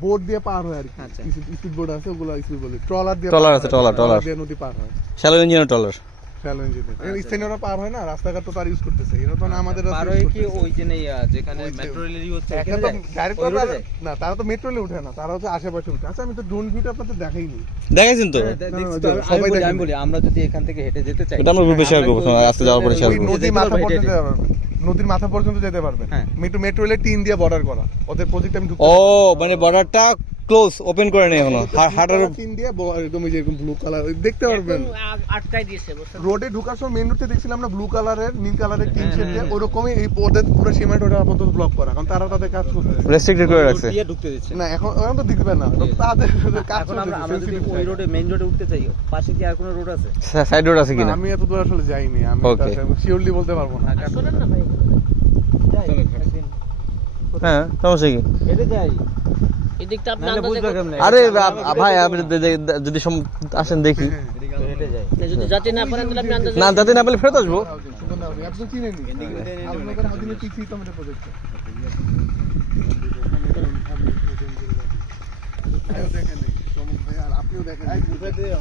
Boat দিয়ে পার হয় আর কি। আচ্ছা। স্পিড বোট আছে, ওগুলো স্পিড বলে, ট্রলার দিয়ে ট্রলার পার আছে, হয়। Trawler, trawler. দিয়ে নদী পার হয়, শ্যালো ইঞ্জিনের ট্রলার। শ্যালো ইঞ্জিনে। স্থানীয়রা পার হয় না, রাস্তাঘাট তো তার ইউজ করতেছে, এটা তো না আমাদের পার হয়ে কি ওই যে নেই যেখানে ওই যে- মেট্রো রেল ইউজ হচ্ছে এখন ওখানে তো যায়? ডাইরেক্ট ওই রোডে যায়? না, তারা তো মেট্রো রেলে উঠে না, তারা হচ্ছে আশেপাশে উঠে। আচ্ছা, আমি তো ড্রোন ভিউটা আপনাদের দেখাইনি। দেখাইছেন তো? হ্যাঁ, দেখছি না, তো, সবাই দেখেন। আমি বলি আমরা যদি এখান থেকে হেঁটে যেতে চাই, এটা আমরা গ্রুপে শেয়ার করবো, আমরা কি রাস্তা যাওয়ার পরে শেয়ার ওই করবো। নদীর যেতে মাথা পারবো পর্যন্ত হেঁটে? যেতে পারবেন, নদীর মাথা পর্যন্ত যেতে পারবেন। হ্যাঁ। মেট্রো রেলে টিন দিয়ে বর্ডার করা, ওদের প্রজেক্ট আমি ঢুকতে ও মানে বর্ডারটা ক্লোজ, ওপেন করে নেই এখনো, হাঁটার। টিন দিয়ে একদম এই যে এরকম ব্লু কালার দেখতে পারবেন। আটকাই দিয়েছে বুঝছেন? রোডে ঢোকার সময় মেন রোডে দেখছিলাম না, ব্লু কালারের নীল কালারের টিন শেড দিয়ে, ওরকমই এই ওদের পুরো সীমাটা ওটা আপাতত ব্লক করা, কারণ তারা তাদের কাজ করছে। রেস্ট্রিক্টেড করে রাখছে। দিয়ে ঢুকতে দিচ্ছে না, এখন তো দিবে না, তাদের কাজ এখন করছে, আমরা যদি sensitive ওই জায়গা। রোডে মেইন রোডে উঠতে চাই, পাশে কি আর কোনো রোড আছে? সাইড রোড আছে না, কিনা? আমি এত দূর আসলে যাইনি, আমি Okay. শিওরলি বলতে পারবো না। শোনেন না ভাই, যাই একদিন। হ্যাঁ, সমস্যা কি? হেঁটে যাই, এদিকটা আপনি নাহলে আন্দাজে বুঝবে কেমনে? আরে ভাই, আপনি যদি আসেন দেখি। হেঁটে যাই। যদি যাতে না পারেন তাহলে আপনি আন্দাজে না, যাতে না পেলে ফেরত আসবো। একদম চিনে নি। আপনাদের হাতে পিছিয়ে তো আমাদের প্রজেক্ট। আপনিও দেখেন, আপনিও দেখেন।